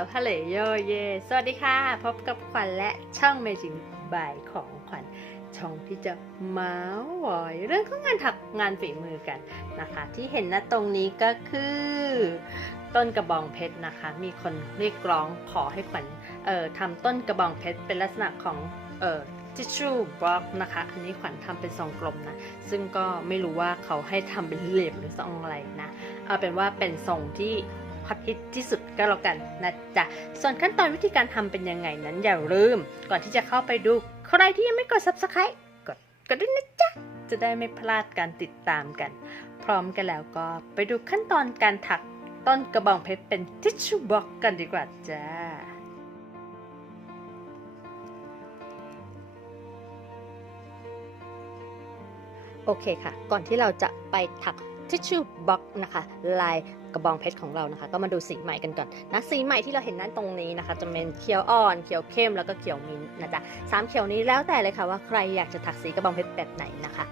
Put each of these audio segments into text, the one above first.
ลฮัลโหลโยเย สวัสดีค่ะ พบกับขวัญและช่องเมจิงบายของขวัญ ช่องที่จะมาวอยเรื่องของงานถักงานฝีมือกันนะคะ ที่เห็นนะตรงนี้ก็คือ ต้นกระบองเพชรนะคะ มีคนเรียกร้องขอให้ขวัญเอ่อทำต้นกระบองเพชรเป็นลักษณะของเอ่อทิชชู่บล็อกนะคะ อันนี้ขวัญทำเป็นทรงกลมนะ ซึ่งก็ไม่รู้ว่าเขาให้ทำเป็นเหลี่ยมหรือทรงอะไรนะ เอาเป็นว่าเป็นทรงที่ อตฮิตที่สุดก็แล้วกันนะจ๊ะ ส่วนขั้นตอนวิธีการทำเป็นยังไงนั้นอย่าลืม ก่อนที่จะเข้าไปดู ใครที่ยังไม่กด subscribe กดกดด้วยนะจ๊ะ จะได้ไม่พลาดการติดตามกัน พร้อมกันแล้วก็ไปดูขั้นตอนการถักต้นกระบองเพชรเป็นทิชชู่บ็อกกันดีกว่าจ้าโอเคค่ะ ก่อนที่เราจะไปถักทิชชู่บ็อกนะคะ ลาย กระบองเพชรของเรานะคะ ก็มาดูสีใหม่กันก่อนนะสีใหม่ที่เราเห็นนั้นตรงนี้นะคะ จะเป็นเขียวอ่อนเขียวเข้มแล้วก็เขียวมิ้นท์นะจ๊ะสามเขียวนี้แล้วแต่เลยค่ะว่าใครอยากจะถักสีกระบองเพชรแบบไหนนะคะ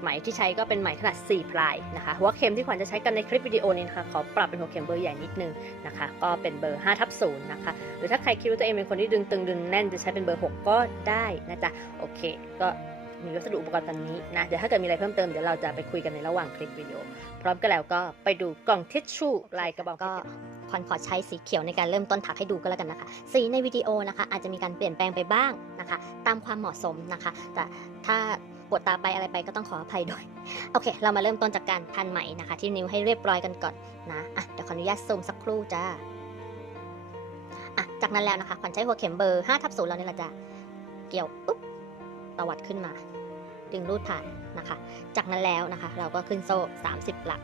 ไหมที่ใช้ก็เป็นไหมขนาด4พลายนะคะหัวเข็มที่ขวัญจะใช้กันในคลิปวิดีโอนี้นะคะขอปรับเป็นหัวเข็มเบอร์ใหญ่นิดนึงนะคะก็เป็นเบอร์5ทับ0นะคะหรือถ้าใครคิดว่าตัวเองเป็นคนที่ดึงตึงดึงแน่นจะใช้เป็นเบอร์ 6 ก็ได้นะจ๊ะโอเค ก็ มีวัสดุอุปกรณ์ตามนี้นะ เดี๋ยวถ้าเกิดมีอะไรเพิ่มเติมเดี๋ยวเราจะไปคุยกันในระหว่างคลิปวิดีโอ พร้อมกันแล้วก็ไปดูกล่องทิชชู่ลายกระบอกก็ก็คอนขอใช้สีเขียวในการเริ่มต้นถักให้ดูก็แล้วกันนะคะ สีในวิดีโอนะคะ อาจจะมีการเปลี่ยนแปลงไปบ้างนะคะ ตามความเหมาะสมนะคะ แต่ถ้าปวดตาไปอะไรไปก็ต้องขออภัยด้วย โอเค เรามาเริ่มต้นจากการพันไหมนะคะ ที่นิ้วให้เรียบร้อยกันก่อนนะอะเดี๋ยวขออนุญาตซูมสักครู่จ้าอะจากนั้นแล้วนะคะขวัญใช้หัวเข็มเบอร์5ทับศูนย์แล้วนี่แหละจ้าเกี่ยวปุ๊บตวัดขึ้นมา ดึงรูดผ่านนะคะ จากนั้นแล้วนะคะ เราก็ขึ้นโซ่ 30 หลัก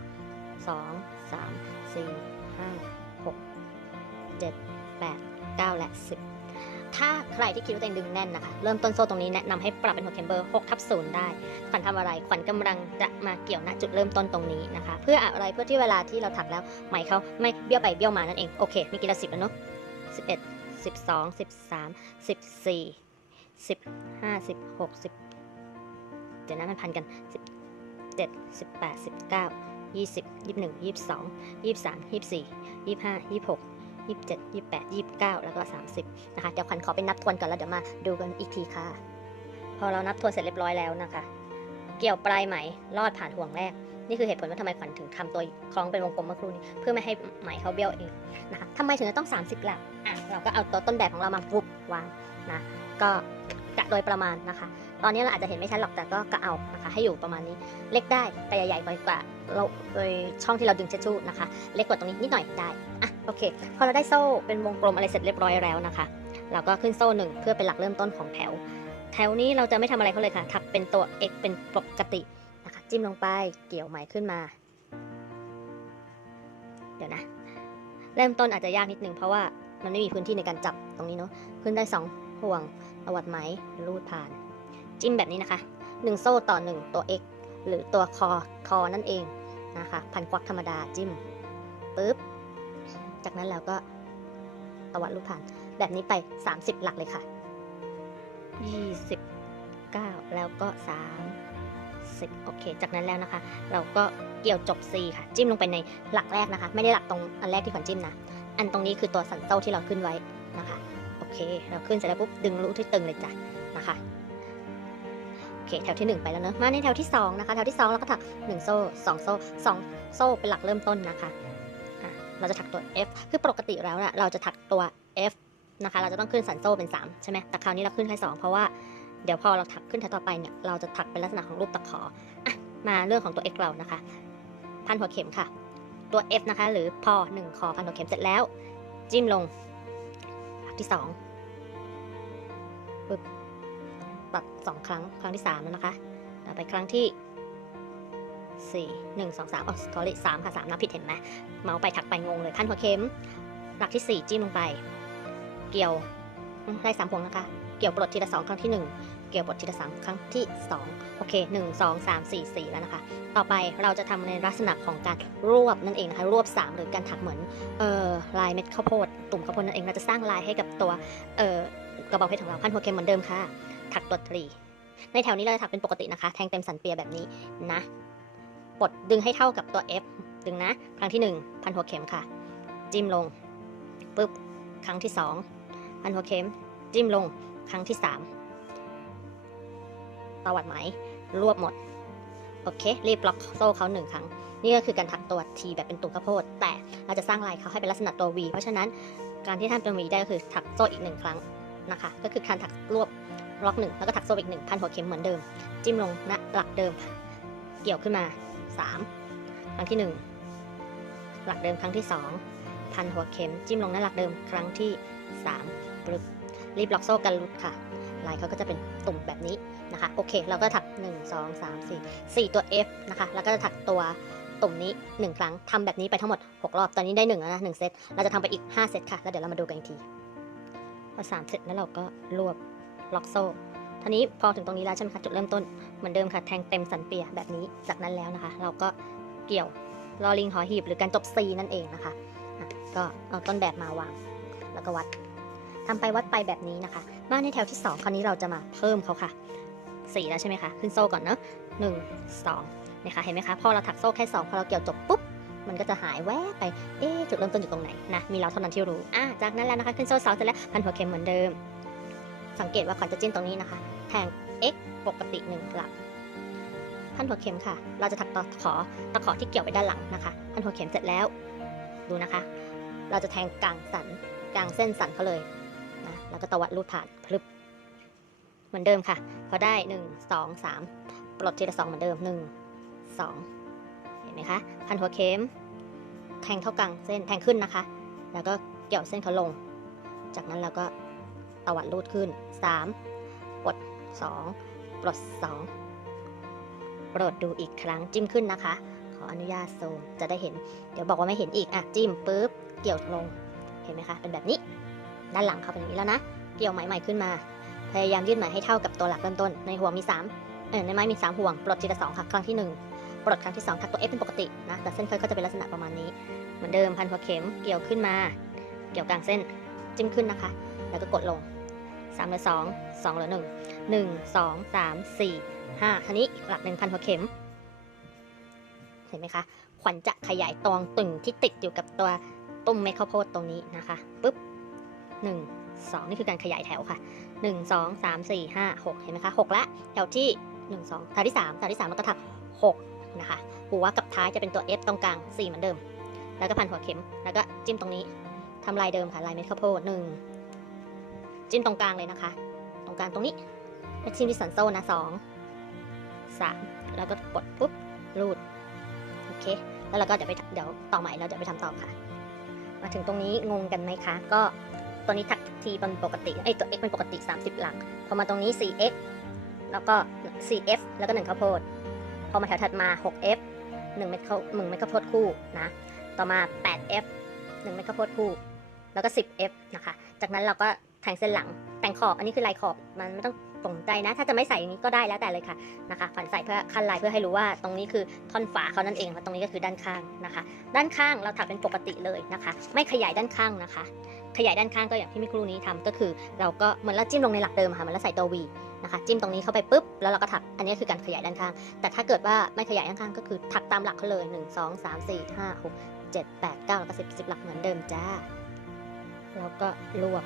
2 3 4 5 6 7 8 9 และ 10 ถ้าใครที่คิดว่าตัวเองดึงแน่นนะคะ เริ่มต้นโซ่ตรงนี้แนะนำให้ปรับเป็นหัวเข็มเบอร์6ทับ0ได้ ขวัญทำอะไร ขวัญกำลังจะมาเกี่ยวณจุดเริ่มต้นตรงนี้นะคะ เพื่ออะไรเพื่อที่เวลาที่เราถักแล้วไหมเขาไม่เบี้ยวไปเบี้ยวมานั่นเองโอเคมีกี่ละสิบแล้วเนาะ11 12 13 14 15 16 10 เดี๋ยวนะมันพันกัน17 18 19 20 21 22 23 24 25 26 27 28 29แล้วก็30นะคะเดี๋ยวขวัญขอไปนับทวนก่อนแล้วเดี๋ยวมาดูกันอีกทีค่ะ พอเรานับทวนเสร็จเรียบร้อยแล้วนะคะ เกี่ยวปลายไหมลอดผ่านห่วงแรกนี่คือเหตุผลว่าทำไมขวัญถึงทำตัวคล้องเป็นวงกลมเมื่อครู่นี้เพื่อไม่ให้ไหมเขาเบี้ยวเองนะคะทำไมถึงจะต้อง 30 หลักอะเราก็เอาตัวต้นแบบของเรามาฟุบวางนะก็กะโดยประมาณนะคะ ตอนนี้เราอาจจะเห็นไม่ชัดหรอกแต่ก็กะเอานะคะให้อยู่ประมาณนี้เล็กได้แต่ใหญ่ๆกว่าเราโดยช่องที่เราดึงเชชู่นะคะ เล็กกว่าตรงนี้นิดหน่อยได้อะโอเค พอเราได้โซ่เป็นวงกลมอะไรเสร็จเรียบร้อยแล้วนะคะ เราก็ขึ้นโซ่หนึ่งเพื่อเป็นหลักเริ่มต้นของแถว แถวนี้เราจะไม่ทำอะไรเขาเลยค่ะ ถักเป็นตัว x เป็นปกตินะคะ จิ้มลงไปเกี่ยวไหมขึ้นมา เดี๋ยวนะ เริ่มต้นอาจจะยากนิดนึงเพราะว่ามันไม่มีพื้นที่ในการจับตรงนี้เนาะขึ้นได้สองห่วงตวัดไหมรูดผ่าน จิ้มแบบนี้นะคะหนึ่งโซ่ต่อหนึ่งตัว x หรือตัวคอคอนั่นเองนะคะ พันควักธรรมดาจิ้มปุ๊บ จากนั้นแล้วก็ตวัดลูกผ่านแบบนี้ไป 30 หลักเลยค่ะ 29 แล้วก็ 30 โอเค จากนั้นแล้วนะคะ เราก็เกี่ยวจบ C ค่ะ จิ้มลงไปในหลักแรกนะคะ ไม่ได้หลักตรงอันแรกที่ขวัญจิ้มนะ อันตรงนี้คือตัวสันโซ่ที่เราขึ้นไว้นะคะ โอเค เราขึ้นเสร็จแล้วปุ๊บดึงลูที่ตึงเลยจ้ะนะคะ เคแถวที่ 1 ไปแล้วเนอะมาในแถวที่ 2 นะคะ แถวที่ 2 เราก็ถัก 1 โซ่ 2 โซ่ 2 โซ่เป็นหลักเริ่มต้นนะคะะเราจะถักตัว F คือปกติแล้วนะเราจะถักตัว F นะคะ เราจะต้องขึ้นสันโซ่เป็น 3 ใช่ไหมแต่คราวนี้เราขึ้นแค่2เพราะว่าเดี๋ยวพอเราถักขึ้นแถวต่อไปเนี่ยเราจะถักเป็นลักษณะของรูปตะขออะมาเรื่องของตัว X เรานะคะพันหัวเข็มค่ะ ตัว F นะคะ หรือพอ1คอพันหัวเข็มเสร็จแล้ว จิ้มลงหลักที่ 2 ตัดสองครั้ง ครั้งที่สามแล้วนะคะต่อไปครั้งที่สี่หนึ่งสองสามอ๋อสอรี่สามค่ะสามนับผิดเห็นไหมเมาส์ไปถักไปงงเลยพันหัวเข็ม หลักที่สี่จิ้มลงไป เกี่ยวได้สามพวงนะคะ เกี่ยวปลดทีละสองครั้งที่หนึ่งเกี่ยวปลดทีละสามครั้งที่สองโอเคหนึ่งสองสามสี่สี่แล้วนะคะ ต่อไปเราจะทำในลักษณะของการรวบนั่นเองนะคะ รวบสามหรือการถักเหมือนเอ่อลายเม็ดข้าวโพดตุ่มข้าวโพดนั่นเองเราจะสร้างลายให้กับตัวเอ่อกระบอกเพชรของเราพันหัวเข็มเหมือนเดิมค่ะ ถักตัวทรี ในแถวนี้เราจะถักเป็นปกตินะคะ แทงเต็มสันเปียแบบนี้นะปลดดึงให้เท่ากับตัว F ดึงนะ ครั้งที่ 1 พันหัวเข็มค่ะ จิ้มลงปึ๊บครั้งที่สองพันหัวเข็ม จิ้มลงครั้งที่สามตวัดไหม รวบหมด โอเค รีบล็อกโซ่เขาหนึ่งครั้ง นี่ก็คือการถักตัว T แบบเป็นตุ่มข้าวโพด แต่เราจะสร้างลายเขาให้เป็นลักษณะตัว V เพราะฉะนั้นการที่ทำเป็น V ได้ก็คือถักโซ่อีกหนึ่งครั้งนะคะ ก็คือการถักรวบ ล็อกหนึ่งแล้วก็ถักโซ่อีกหนึ่งพันหัวเข็มเหมือนเดิม จิ้มลงณหลักเดิมเกี่ยวขึ้นมาสามครั้งที่หนึ่งหลักเดิมครั้งที่สองพันหัวเข็ม จิ้มลงณหลักเดิมครั้งที่สามปรึบรีบล็อกโซ่กันหลุดค่ะลายเขาก็จะเป็นตุ่มแบบนี้นะคะ โอเค เราก็ถัก 1 2 3 4 4 ตัว F นะคะ แล้วก็จะถักตัวตุ่มนี้ 1 ครั้งทำแบบนี้ไปทั้งหมด 6 รอบ ตอนนี้ได้ 1 แล้วนะ1เซต เราจะทำไปอีก 5 เซตค่ะ แล้วเดี๋ยวเรามาดูกันอีกทีพอ3เสร็จแล้วเราก็รวบ ล็อกโซ่ทีนี้พอถึงตรงนี้แล้วใช่ไหมคะจุดเริ่มต้นเหมือนเดิมค่ะแทงเต็มสันเปียแบบนี้จากนั้นแล้วนะคะ เราก็เกี่ยวลอลิงหอหีบหรือการจบ C นั่นเองนะคะะก็เอาต้นแบบมาวาง แล้วก็วัดทำไปวัดไปแบบนี้นะคะ มาในแถวที่ 2 คราวนี้เราจะมาเพิ่มเขาค่ะ4แล้วใช่ไหมคะขึ้นโซ่ก่อนเนอะหนึ่งสองนี่ยค่ะเห็นไหมคะพอเราถักโซ่แค่ 2 พอเราเกี่ยวจบปุ๊บมันก็จะหายแวบไปเอ๊จุดเริ่มต้นอยู่ตรงไหนนะมีเราเท่านั้นที่รู้อะจากนั้นแล้วนะคะขึ้นโซ่เสาเสร็จแล้วพันหัวเข็มเหมือนเดิม สังเกตว่าขวัญจะจิ้มตรงนี้นะคะ แทง x ปกติ 1 หลักพันหัวเข็มค่ะ เราจะถักตะขอตะขอที่เกี่ยวไปด้านหลังนะคะพันหัวเข็มเสร็จแล้ว ดูนะคะ เราจะแทงกลางสันกลางเส้นสันเขาเลยนะแล้วก็ตวัดลูดผ่านพลึบเหมือนเดิมค่ะ พอได้ 1 2 3 ปลดทีละสองเหมือนเดิม 1 2 เห็นไหมคะ พันหัวเข็ม แทงเข้ากลางเส้นแทงขึ้นนะคะ แล้วก็เกี่ยวเส้นเขาลง จากนั้นเราก็ ตวัดลูดขึ้น 3 ปลด 2 ปลด 2 โปรดดูอีกครั้งจิ้มขึ้นนะคะ ขออนุญาตซูมจะได้เห็น เดี๋ยวบอกว่าไม่เห็นอีก อะ จิ้มปุ๊บ เกี่ยวลง เห็นไหมคะ เป็นแบบนี้ ด้านหลังเขาเป็นอย่างนี้แล้วนะ เกี่ยวไหมใหม่ขึ้นมา พยายามยืดไหมให้เท่ากับตัวหลักเริ่มต้น ในห่วงมี 3 เออในไม้มี 3 ห่วง ปลดทีละสองค่ะ ครั้งที่ 1ปลดครั้งที่2ถักตัว F เป็นปกตินะ แต่เส้นเคยก็จะเป็นลักษณะประมาณนี้ เหมือนเดิมพันหัวเข็มเกี่ยวขึ้นมา เกี่ยวกลางเส้นจิ้มขึ้นนะคะ แล้วก็กดลง 3เหลือ2 2เหลือ1 1 2 3 4 5ทีนี้อีกหลักหนึ่งพันหัวเข็ม เห็นไหมคะขวัญจะขยายตองตึงที่ติดอยู่กับตัวตุ้มเม็ดข้าวโพดตรงนี้นะคะปุ๊บ1 2นี่คือการขยายแถวค่ะ1 2 3 4 5 6เห็นไหมคะ6ละแถวที่1 2แถวที่3แถวที่3แล้วก็ถัก6นะคะหัวกับท้ายจะเป็นตัว F ตรงกลาง4เหมือนเดิม แล้วก็พันหัวเข็มแล้วก็จิ้มตรงนี้ทำลายเดิมค่ะลายเม็ดข้าวโพดหนึ่ง จิ้มตรงกลางเลยนะคะ ตรงกลางตรงนี้แล้วจิ้มที่สันโซ่นะสองสามแล้วก็กดปุ๊บรูดโอเค แล้วเราก็เดี๋ยวไปเดี๋ยวต่อใหม่เราเดี๋ยวไปทำต่อค่ะ มาถึงตรงนี้งงกันไหมคะ ก็ตัวนี้ถักทีเป็นปกติไอยตัว x เป็นปกติ 30 หลัก พอมาตรงนี้ 4x แล้วก็ 4f แล้วก็1ข้าวโพด พอมาแถวถัดมา 6f 1เม็ดข้าว1เม็ดข้าวโพดคู่นะ ต่อมา 8f 1เม็ดข้าวโพดคู่ แล้วก็ 10f นะคะ จากนั้นเราก็ แทงเส้นหลัง แต่งขอบ อันนี้คือลายขอบ มันไม่ต้องตรงใจนะ ถ้าจะไม่ใส่อย่างนี้ก็ได้แล้วแต่เลยค่ะนะคะฝันใส่เพื่อคันลายเพื่อให้รู้ว่าตรงนี้คือท่อนฝาเขานั่นเองแล้วตรงนี้ก็คือด้านข้างนะคะ ด้านข้างเราถักเป็นปกติเลยนะคะ ไม่ขยายด้านข้างนะคะ ขยายด้านข้างก็อย่างที่มื่อครูนี้ทำก็คือ เราก็เหมือนเราจิ้มลงในหลักเดิมค่ะเหมือนเราใส่ตัว V นะคะจิ้มตรงนี้เข้าไปปุ๊บแล้วเราก็ถักอันนี้คือการขยายด้านข้าง แต่ถ้าเกิดว่าไม่ขยายด้านข้างก็คือถักตามหลักเขาเลย 1 2 3 4 5 6 7 8 9แล้วก็10 10 หลักเหมือนเดิมจ้าแล้วก็รวบ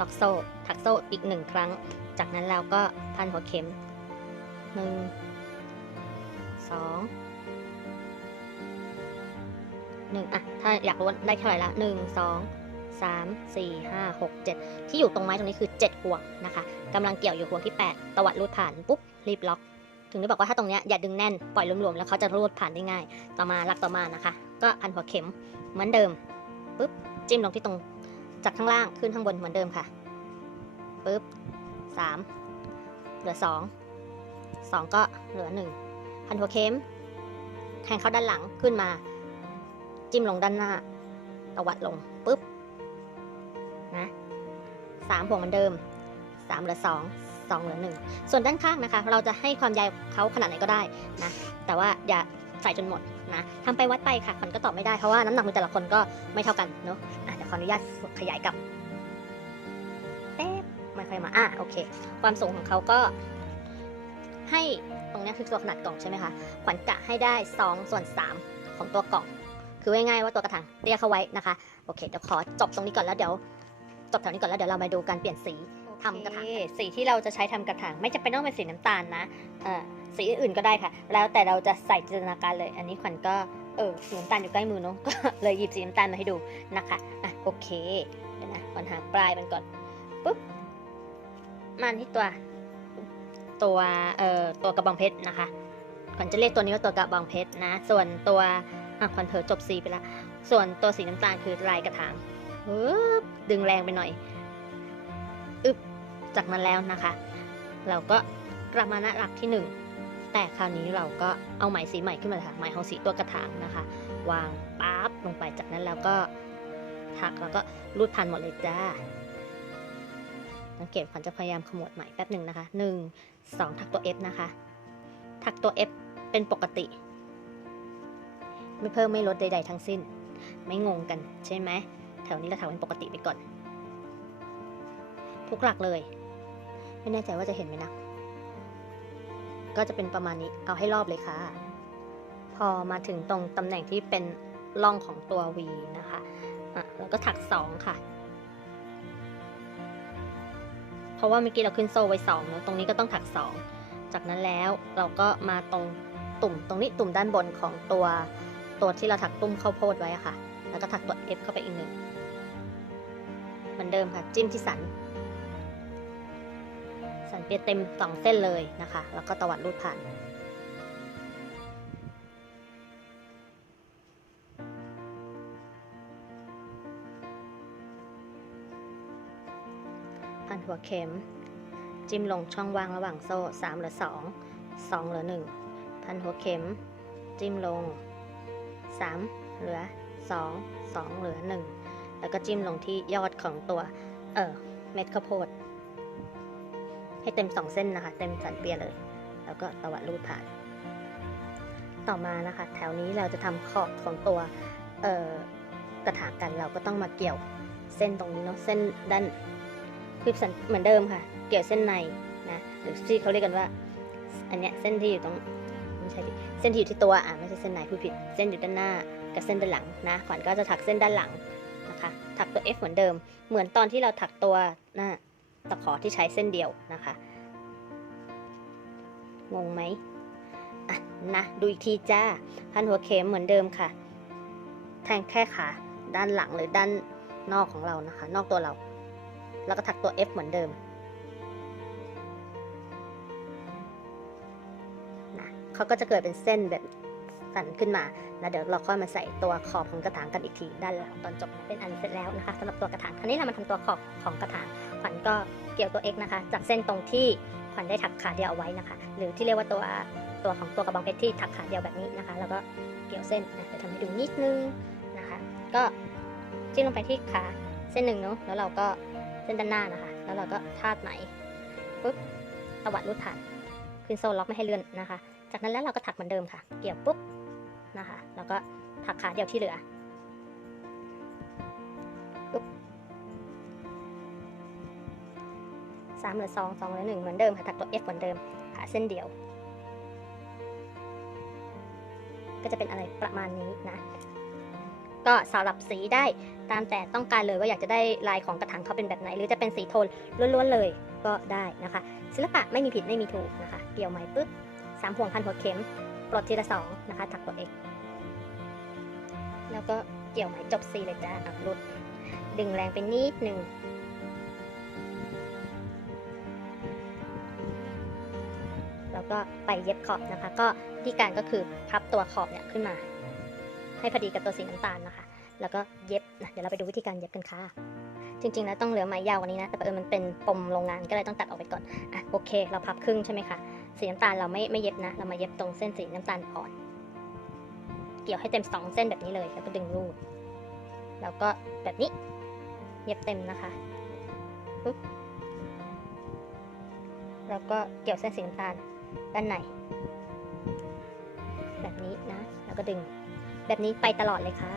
ล็อกโซ่ ถักโซ่อีกหนึ่งครั้ง จากนั้นเราก็พันหัวเข็มหนึ่งสองหนึ่งอะถ้าอยากรู้ว่าได้เท่าไหร่ละหนึ่งสองสามสี่ห้าหกเจ็ดที่อยู่ตรงไม้ตรงนี้คือเจ็ดห่วงนะคะกำลังเกี่ยวอยู่ห่วงที่แปดตวัดรูดผ่านปุ๊บรีบล็อกถึงได้บอกว่าถ้าตรงเนี้ยอย่าดึงแน่นปล่อยรวมๆแล้วเขาจะรูดผ่านได้ง่าย ต่อมาลักต่อมานะคะ ก็พันหัวเข็มเหมือนเดิมปุ๊บจิ้มลงที่ตรง จากข้างล่างขึ้นข้างบนเหมือนเดิมค่ะปุ๊บสามเหลือสองสองก็เหลือหนึ่งพันหัวเข็มแทงเข้าด้านหลังขึ้นมา จิ้มลงด้านหน้าตวัดลงปุ๊บนะสามห่วงเหมือนเดิมสามเหลือสองสองเหลือหนึ่งส่วนด้านข้างนะคะ เราจะให้ความยาวเขาขนาดไหนก็ได้นะแต่ว่าอย่า ใส่จนหมดนะทำไปวัดไปค่ะมันก็ตอบไม่ได้เพราะว่าน้ำหนักมือแต่ละคนก็ไม่เท่ากันเนาะอะเดี๋ยวขออนุญาตขยายกลับแป๊บไม่ค่อยมาอะโอเค ความสูงของเขาก็ให้ตรงนี้คือตัวขนาดกล่องใช่ไหมคะขวัญกะให้ได้2ส่วน3ของตัวกล่อง คือง่ายๆว่าตัวกระถางเตี้ยเข้าไว้นะคะโอเคเดี๋ยวขอจบตรงนี้ก่อนแล้วเดี๋ยวจบแถวนี้ก่อนแล้วเดี๋ยวเรามาดูการเปลี่ยนสีทำกระถางสีที่เราจะใช้ทำกระถางไม่จำเป็นต้องเป็นสีน้ำตาลนะเออ สีอื่นก็ได้ค่ะ แล้วแต่เราจะใส่จินตนาการเลย อันนี้ขวัญก็เออสีน้ำตาลอยู่ใกล้มือเนาะก็เลยหยิบสีน้ำตาลมาให้ดูนะคะอะโอเคเดี๋ยวนะขวัญหาปลายมันก่อนปุ๊บมาที่ตัวตัวเอ่อตัวกระบองเพชรนะคะขวัญจะเรียกตัวนี้ว่าตัวกระบองเพชรนะ ส่วนตัวอะขวัญเผลอจบสีไปละส่วนตัวสีน้ำตาลคือลายกระถางปึ๊บดึงแรงไปหน่อยอึบจากนั้นแล้วนะคะ เราก็กลับมาณหลักที่หนึ่ง แต่คราวนี้เราก็เอาไหมสีใหม่ขึ้นมาค่ะไหมของสีตัวกระถางนะคะ วางปั๊บลงไปจากนั้นแล้วก็ถักแล้วก็รูดพันหมดเลยจ้าสังเกตขวัญจะพยายามขมวดไหมแป๊บหนึ่งนะคะหนึ่งสองถักตัว F นะคะ ถักตัว F เป็นปกติ ไม่เพิ่มไม่ลดใด ๆ ทั้งสิ้น ไม่งงกันใช่ไหมแถวนี้เราถักเป็นปกติไปก่อน ทุกหลักเลย ไม่แน่ใจว่าจะเห็นไหมนะ ก็จะเป็นประมาณนี้เอาให้รอบเลยค่ะ พอมาถึงตรงตำแหน่งที่เป็นร่องของตัว V นะคะอะแล้วก็ถัก 2 ค่ะ เพราะว่าเมื่อกี้เราขึ้นโซ่ไว้2เนอะตรงนี้ก็ต้องถัก 2 จากนั้นแล้วเราก็มาตรงตุ่มตรงนี้ตุ่มด้านบนของตัวตัวที่เราถักตุ้มข้าวโพดไว้ค่ะ แล้วก็ถักตัว F เข้าไปอีกหนึ่งเหมือนเดิมค่ะ จิ้มที่สัน เปียเต็มสองเส้นเลยนะคะ แล้วก็ตวัดรูดผ่านพันหัวเข็ม จิ้มลงช่องว่างระหว่างโซ่3เหลือ 2 2 เหลือ 1 พันหัวเข็ม จิ้มลง 3 เหลือ 2 2 เหลือ 1 แล้วก็จิ้มลงที่ยอดของตัว เออเม็ดข้าวโพด ให้เต็ม2เส้นนะคะ เต็มสันเปียเลย แล้วก็ตวัดรูดผ่าน ต่อมานะคะ แถวนี้เราจะทำขอบของตัวกระถางกันเราก็ต้องมาเกี่ยวเส้นตรงนี้เนาะเส้นด้านคือสันเหมือนเดิมค่ะ เกี่ยวเส้นในนะหรือที่เขาเรียกกันว่า อันเนี้ยเส้นที่อยู่ตรงไม่ใช่ดิเส้นที่อยู่ที่ตัวอะไม่ใช่เส้นในผู้ผิด เส้นอยู่ด้านหน้ากับเส้นด้านหลังนะขวัญก็จะถักเส้นด้านหลังนะคะ ถักตัว F เหมือนเดิม เหมือนตอนที่เราถักตัวหน้า ตะขอที่ใช้เส้นเดียวนะคะ งงไหมอะนะดูอีกทีจ้าพันหัวเข็มเหมือนเดิมค่ะ แทงแค่ขาด้านหลังหรือด้านนอกของเรานะคะ นอกตัวเรา แล้วก็ถักตัว F เหมือนเดิมนะเขาก็จะเกิดเป็นเส้นแบบสันขึ้นมาแล้วเดี๋ยวเราค่อยมาใส่ตัวขอบของกระถางกันอีกทีด้านหลังตอนจบเป็นอันเสร็จแล้วนะคะสำหรับตัวกระถางคราวนี้เรามาทำตัวขอบของกระถาง ขวัญก็เกี่ยวตัว X นะคะ จากเส้นตรงที่ขวัญได้ถักขาเดียวเอาไว้นะคะ หรือที่เรียกว่าตัวตัวของตัวกระบองเพชรที่ถักขาเดียวแบบนี้นะคะ แล้วก็เกี่ยวเส้นนะเดี๋ยวทำให้ดูนิดนึงนะคะ ก็จิ้มลงไปที่ขาเส้นหนึ่งเนาะแล้วเราก็เส้นด้านหน้านะคะ แล้วเราก็ทาดไหมปุ๊บตวัดรูดผ่านขึ้นโซ่ล็อกไม่ให้เลื่อนนะคะ จากนั้นแล้วเราก็ถักเหมือนเดิมค่ะ เกี่ยวปุ๊บนะคะ แล้วก็ถักขาเดียวที่เหลือ 3เหรือ2 2เหรือ1เหมือนเดิมค่ะถักตัว F เหมือนเดิมหาเส้นเดียว ก็จะเป็นอะไรประมาณนี้นะ ก็สลับสีได้ตามแต่ต้องการเลยว่าอยากจะได้ลายของกระถางเขาเป็นแบบไหน หรือจะเป็นสีโทนล้วนๆเลยก็ได้นะคะ ศิลปะไม่มีผิดไม่มีถูกนะคะเกี่ยวไหมปึ๊บสามห่วงพันหัวเข็มปลดทีละสองนะคะถักตัวเอกแล้วก็เกี่ยวไหมจบสีเลยจ้าอักรุดดึงแรงไปนิดหนึ่ง ก็ไปเย็บขอบนะคะ ก็วิธีการก็คือพับตัวขอบเนี่ยขึ้นมา ให้พอดีกับตัวสีน้ำตาลนะคะ แล้วก็เย็บนะเดี๋ยวเราไปดูวิธีการเย็บกันค่ะ จริงๆแล้วต้องเหลือไหมยาวกว่านี้นะ แต่เผอิญมันเป็นปมโรงงานก็เลยต้องตัดออกไปก่อน อะโอเค เราพับครึ่งใช่ไหมคะ สีน้ำตาลเราไม่ไม่เย็บนะ เรามาเย็บตรงเส้นสีน้ำตาลอ่อน เกี่ยวให้เต็มสองเส้นแบบนี้เลย แล้วก็ดึงรูด แล้วก็แบบนี้ เย็บเต็มนะคะปุ๊บแล้วก็เกี่ยวเส้นสีน้ำตาล ด้านใน แบบนี้นะ แล้วก็ดึงแบบนี้ไปตลอดเลยค่ะ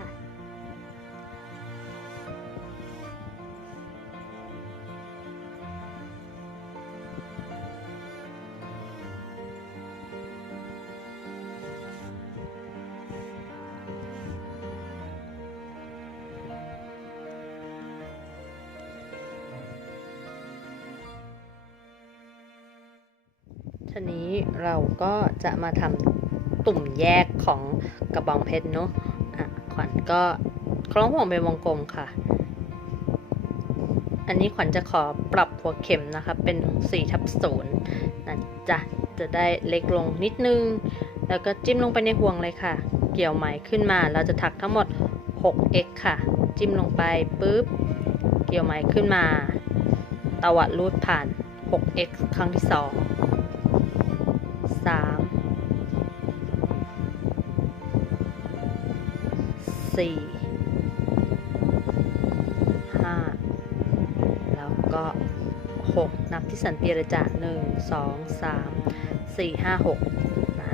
ทีนี้เราก็จะมาทำตุ่มแยกของกระบองเพชรเนาะอะขวัญก็คล้องห่วงเป็นวงกลมค่ะ อันนี้ขวัญจะขอปรับหัวเข็มนะคะ เป็น4ทับศูนย์นะจ๊ะจะได้เล็กลงนิดนึง แล้วก็จิ้มลงไปในห่วงเลยค่ะ เกี่ยวไหมขึ้นมา เราจะถักทั้งหมด 6x ค่ะ จิ้มลงไปปุ๊บ เกี่ยวไหมขึ้นมา ตวัดรูดผ่าน 6x ครั้งที่ 2 3 4 5แล้วก็6นับที่สันเปียเลยจ้ะ1 2 3 4 5 6นะ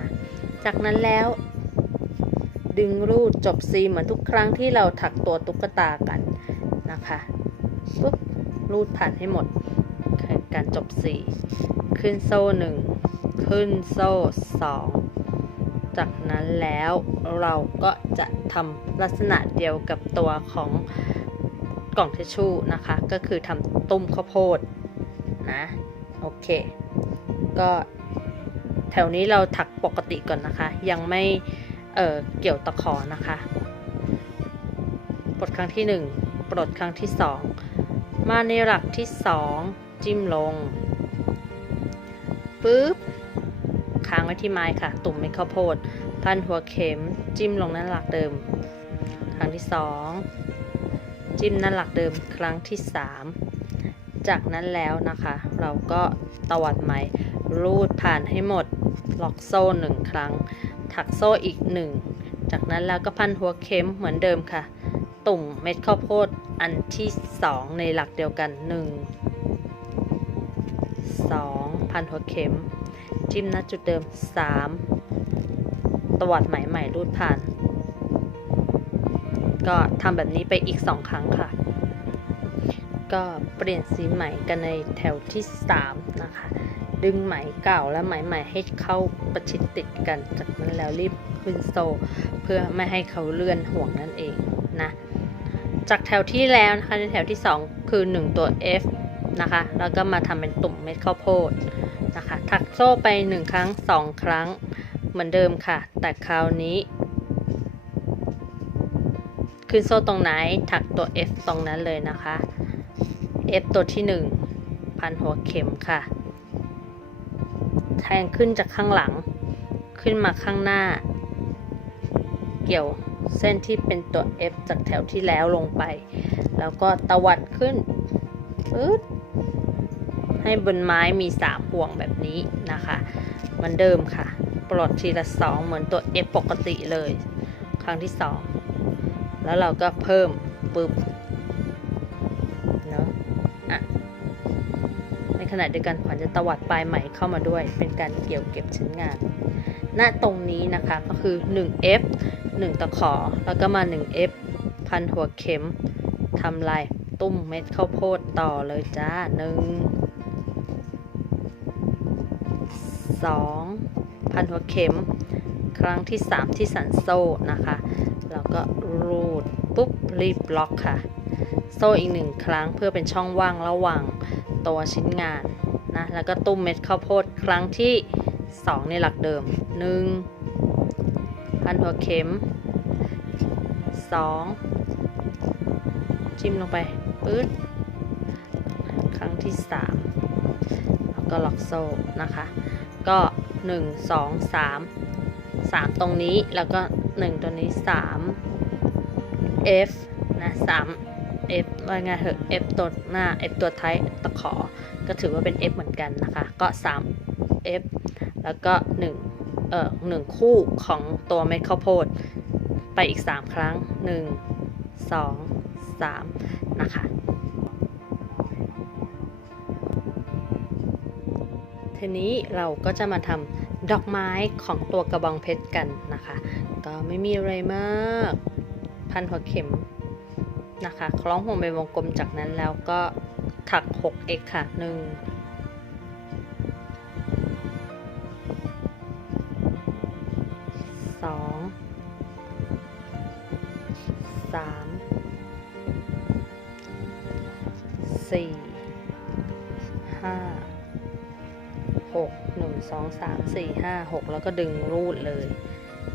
จากนั้นแล้วดึงรูดจบซีเหมือนทุกครั้งที่เราถักตัวตุ๊กตากันนะคะปุ๊บรูดผ่านให้หมดการจบซีขึ้นโซ่หนึ่ง ขึ้นโซ่สองจากนั้นแล้วเราก็จะทำลักษณะเดียวกับตัวของกล่องทิชชู่นะคะ ก็คือทำตุ้มข้าวโพดนะโอเค ก็แถวนี้เราถักปกติก่อนนะคะ ยังไม่เเกี่ยวตะขอนะคะปลดครั้งที่ 1 ปลดครั้งที่ 2 มาในหลักที่ 2 จิ้มลงปุ๊บ ค้างไว้ที่ไม้ค่ะ ตุ่มเม็ดข้าวโพด พันหัวเข็ม จิ้มลงนั่นหลักเดิม ครั้งที่ 2 จิ้มนั่นหลักเดิมครั้งที่ 3 จากนั้นแล้วนะคะ เราก็ตวัดไหมรูดผ่านให้หมดล็อกโซ่หนึ่งครั้ง ถักโซ่อีกหนึ่งจากนั้นแล้วก็พันหัวเข็มเหมือนเดิมค่ะ ตุ่มเม็ดข้าวโพดอันที่ 2 ในหลักเดียวกัน 1 2 พันหัวเข็ม จิ้มณจุดเดิม 3 ตวัดไหมใหม่รูดผ่าน ก็ทำแบบนี้ไปอีก 2 ครั้งค่ะ ก็เปลี่ยนสีไหมกันในแถวที่ 3 นะคะ ดึงไหมเก่าและไหมใหม่ให้เข้าประชิดติดกัน จากนั้นแล้วรีบขึ้นโซ เพื่อไม่ให้เขาเลื่อนห่วงนั่นเองนะ จากแถวที่แล้วนะคะในแถวที่ 2 คือ 1 ตัว F นะคะ แล้วก็มาทำเป็นตุ่มเม็ดข้าวโพด นะคะ ถักโซ่ไป 1 ครั้ง 2 ครั้ง เหมือนเดิมค่ะ แต่คราวนี้ ขึ้นโซ่ตรงไหน ถักตัว F ตรงนั้นเลยนะคะ F ตัวที่ 1 พันหัวเข็มค่ะ แทงขึ้นจากข้างหลัง ขึ้นมาข้างหน้า เกี่ยวเส้นที่เป็นตัว F จากแถวที่แล้วลงไป แล้วก็ตวัดขึ้นปึ๊ด ให้บนไม้มี3ห่วงแบบนี้นะคะเหมือนเดิมค่ะ ปลดทีละ2เหมือนตัว F ปกติเลย ครั้งที่2แล้วเราก็เพิ่มปึ๊บเนาะอะในขณะเดียวกันขวัญจะตวัดปลายไหมเข้ามาด้วย เป็นการเกี่ยวเก็บชิ้นงานณตรงนี้นะคะก็คือ 1F 1 ตะขอ แล้วก็มา 1F พันหัวเข็มทำลายตุ้มเม็ดข้าวโพดต่อเลยจ้า1 2 พันหัวเข็ม ครั้งที่ 3 ที่สันโซ่นะคะ แล้วก็รูดปุ๊บรีบล็อกค่ะ โซ่อีกหนึ่งครั้งเพื่อเป็นช่องว่างระหว่างตัวชิ้นงานนะ แล้วก็ตุ้มเม็ดข้าวโพดครั้งที่ 2 ในหลักเดิม 1 พันหัวเข็ม 2 จิ้มลงไปปื๊ดครั้งที่ 3 แล้วก็ล็อกโซ่นะคะ ก็1 2 3 3ตรงนี้แล้วก็1ตัวนี้3 F นะ3 F ว่าไงเหอะ F ตัวหน้า F ตัวท้ายตะขอ ก็ถือว่าเป็น F เหมือนกันนะคะ ก็3 F แล้วก็1เอ่อ1คู่ของตัวเม็ดข้าวโพด ไปอีก3ครั้ง1 2 3นะคะ ทีนี้เราก็จะมาทำดอกไม้ของตัวกระบองเพชรกันนะคะ ก็ไม่มีอะไรมาก พันหัวเข็มนะคะ คล้องห่วงเป็นวงกลมจากนั้นแล้วก็ถัก 6x ค่ะ 1 2 3 4 5 6 แล้วก็ดึงรูดเลย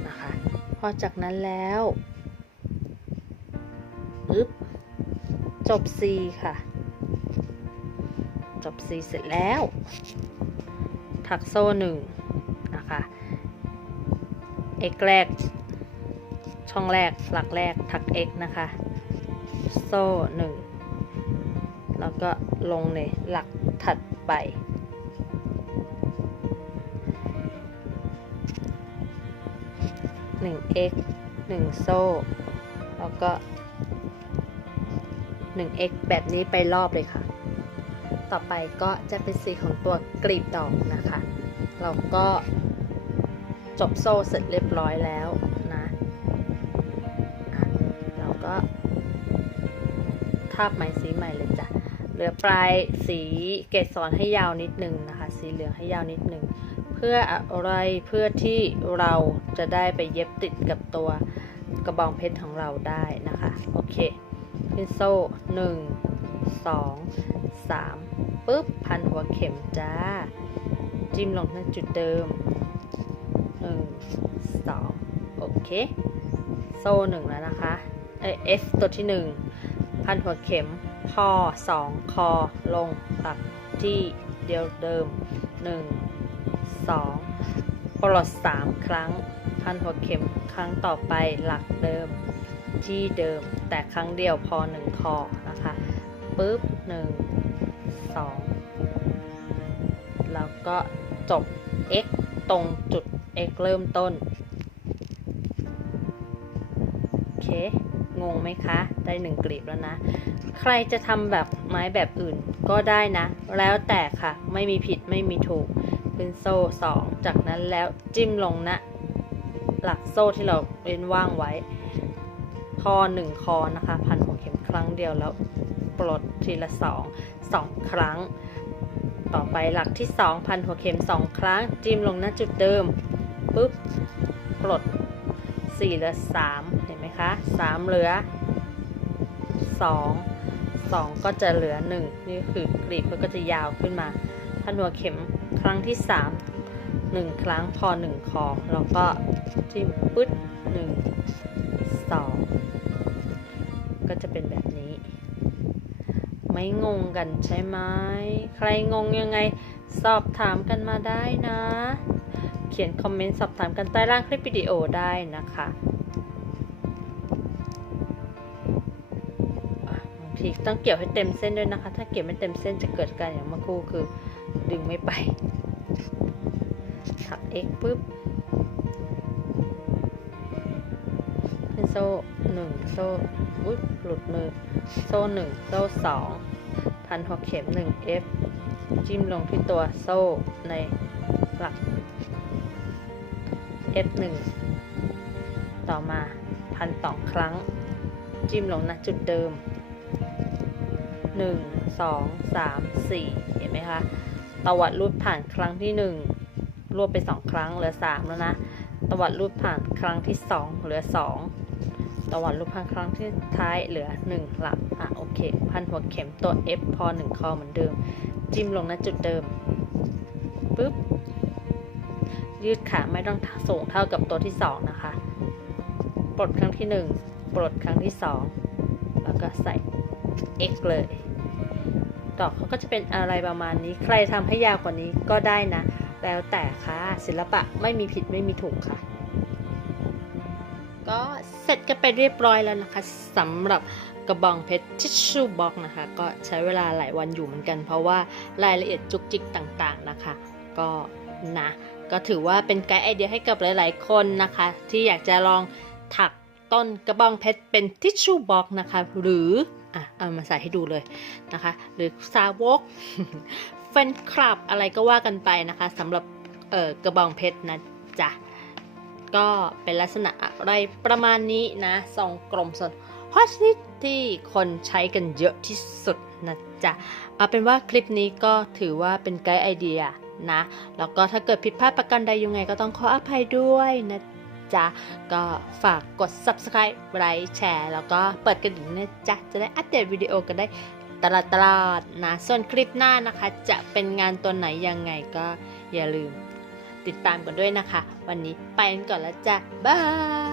นะคะพอจากนั้นแล้วอึ๊บจบ C ค่ะ จบ C เสร็จแล้ว ถักโซ่หนึ่งนะคะ x แรก ช่องแรกหลักแรกถัก x นะคะ โซ่หนึ่งแล้วก็ลงในหลักถัดไป 1 x 1 โซ่ แล้วก็ 1 x แบบนี้ไปรอบเลยค่ะ ต่อไปก็จะเป็นสีของตัวกลีบดอกนะคะ เราก็จบโซ่เสร็จเรียบร้อยแล้วนะะเราก็ทาบไหมสีใหม่เลยจ้ะ เหลือปลายสีเกสรให้ยาวนิดนึงนะคะ สีเหลืองให้ยาวนิดนึง เพื่ออะไรเพื่อที่เราจะได้ไปเย็บติดกับตัวกระบองเพชรของเราได้นะคะ โอเคขึ้นโซ่1 2 3ปุ๊บ พันหัวเข็มจ้า จิ้มลงที่จุดเดิม1 2โอเค โซ่หนึ่งแล้วนะคะเอ้ย F ตัวที่1พันหัวเข็มพอ2คอลงตักที่เดียวเดิม 1 2ปลด3ครั้ง พันหัวเข็มครั้งต่อไปหลักเดิมที่เดิมแต่ครั้งเดียวพอ1คอนะคะปุ๊บ1 2แล้วก็จบ x ตรงจุด x เริ่มต้น โอเค งงไหมคะ ได้หนึ่งกลีบแล้วนะ ใครจะทำแบบไม้แบบอื่นก็ได้นะ แล้วแต่ค่ะ ไม่มีผิดไม่มีถูก ขึ้นโซ่2จากนั้นแล้วจิ้มลงนะหลักโซ่ที่เราเว้นว่างไว้ คอ1คอนะคะ พันหัวเข็มครั้งเดียวแล้วปลดทีละ2 2ครั้ง ต่อไปหลักที่2พันหัวเข็ม2ครั้ง จิ้มลงณจุดเดิมปุ๊บปลด4เหลือ3เห็นไหมคะ3เหลือ2 2ก็จะเหลือ1นี่คือกลีบมันก็จะยาวขึ้นมาพันหัวเข็ม ครั้งที่3 1ครั้งพอ1คอแล้วก็จิ้มปึ๊ด1 2ก็จะเป็นแบบนี้ ไม่งงกันใช่ไหมใครงงยังไงสอบถามกันมาได้นะ เขียนคอมเมนต์สอบถามกันใต้ล่างคลิปวิดีโอได้นะคะอะบางทีต้องเกี่ยวให้เต็มเส้นด้วยนะคะ ถ้าเกี่ยวไม่เต็มเส้นจะเกิดการอย่างเมื่อครู่คือ ดึงไม่ไปถัก x ปุ๊บขึ้นโซ่หนึ่งโซ่อุ๊ยหลุดมือ โซ่หนึ่งโซ่สองพันหัวเข็มหนึ่ง F จิ้มลงที่ตัวโซ่ในหลัก F หนึ่งต่อมาพันสองครั้ง จิ้มลงณจุดเดิมหนึ่งสองสามสี่เห็นไหมคะ ตวัดรูดผ่านครั้งที่หนึ่งรวบไปสองครั้งเหลือสามแล้วนะ ตวัดรูดผ่านครั้งที่สองเหลือสองตวัดรูดผ่านครั้งที่ท้ายเหลือหนึ่งหลัก อะโอเค พันหัวเข็มตัว F พอหนึ่งคอเหมือนเดิม จิ้มลงณจุดเดิมปุ๊บ ยืดขาไม่ต้องสูงเท่ากับตัวที่สองนะคะ ปลดครั้งที่หนึ่งปลดครั้งที่สองแล้วก็ใส่ X เลย อกเขาก็จะเป็นอะไรประมาณนี้ ใครทำให้ยาวกว่านี้ก็ได้นะ แล้วแต่ค่ะศิลปะไม่มีผิดไม่มีถูกค่ะ ก็เสร็จกันไปเรียบร้อยแล้วนะคะสำหรับกระบองเพชรทิชชู่บ็อกนะคะ ก็ใช้เวลาหลายวันอยู่เหมือนกัน เพราะว่ารายละเอียดจุกจิกต่างๆนะคะ ก็นะก็ถือว่าเป็นไกด์ไอเดียให้กับหลาย ๆ คนนะคะ ที่อยากจะลองถักต้นกระบองเพชรเป็นทิชชู่บ็อกนะคะ หรือ อะเอามาใส่ให้ดูเลยนะคะ หรือสาวกแฟนคลับอะไรก็ว่ากันไปนะคะสำหรับเออกระบองเพชรนะจ๊ะก็เป็นลักษณะอะไรประมาณนี้นะทรงกลมส่วนฮอตฮิตที่คนใช้กันเยอะที่สุดนะจ๊ะเอาเป็นว่าคลิปนี้ก็ถือว่าเป็นไกด์ไอเดียนะ แล้วก็ถ้าเกิดผิดพลาดประการใดยังไงก็ต้องขออภัยด้วยนะ จ๊ะ ก็ฝากกด subscribe ไลค์แชร์ แล้วก็เปิดกระดิ่งนะจ๊ะ จะได้อัปเดตวิดีโอกันได้ตลอดตลอดนะ ส่วนคลิปหน้านะคะ จะเป็นงานตัวไหนยังไงก็อย่าลืมติดตามกันด้วยนะคะ วันนี้ไปกันก่อนแล้วจ้ะ บาย